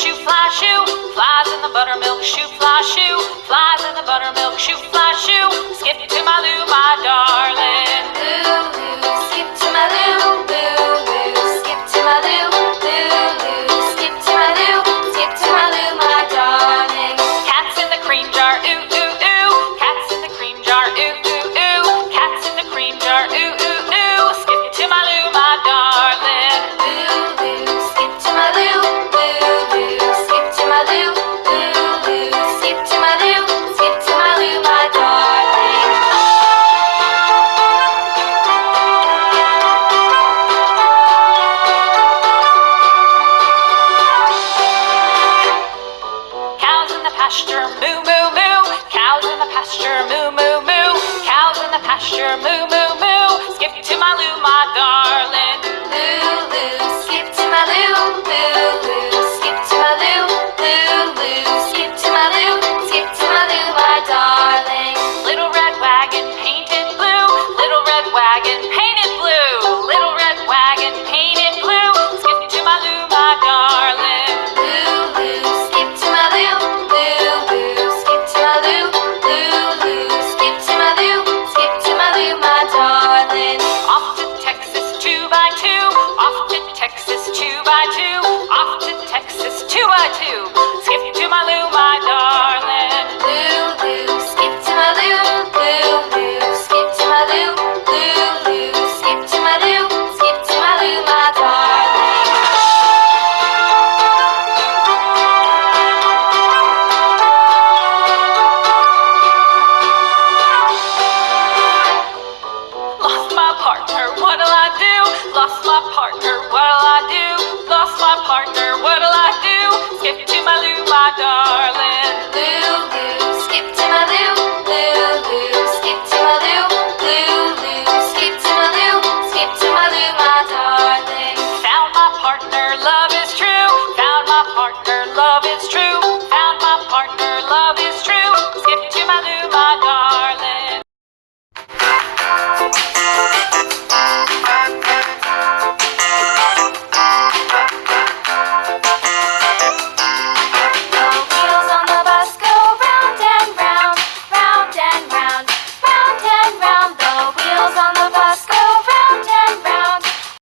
shoe fly shoe. Flies in the buttermilk shoe fly shoe. Flies in the buttermilk shoe fly shoe. Skip to my Lou, my darling. Lou, skip to my Lou. Lou, skip to my Lou. Lou, skip to my Lou. Skip to my Lou, my darling. Cats in the cream jar, ooh, ooh, ooh. Cats in the cream jar, ooh, ooh, ooh. Cats in the cream jar, ooh, ooh, ooh. Skip to my Lou, my darling. Lou, skip to my Lou. Lou, skip to my Lou. Lou, skip to my Lou. Skip to my Lou, my darling. Cows in the pasture, moo, moo, moo. Cows in the pasture, moo, moo, moo. Cows in the pasture, moo, moo, moo. Skip to my Lou, my darling. Lou, skip to my Lou. Lou, skip to my Lou. Lou, skip to my Lou. Skip to my Lou, my darling. Little red wagon painted blue. Little red wagon painted blue. Little red wagon painted blue. Skip to my Lou, my darling. Lou, skip to my Lou. Lou, skip to my Lou. Lou, skip to my Lou. Skip to my Lou, my darling. Off to Texas 2x2. Off to Texas 2x2. Off to Texas 2x2. Skip to my Lou, my darling. Lou, skip to my Lou. Lou, skip to my Lou. Lou, skip to my Lou. Skip to my Lou, my darling. Lost my partner, what'll I do? Lost my partner, what'll I do? Lost my partner, what'll I do? Skip to my Lou, my darling. Lou, skip to my Lou. Lou, skip to my Lou. Lou, skip to my Lou. Skip to my Lou, my darling. Found my partner, love.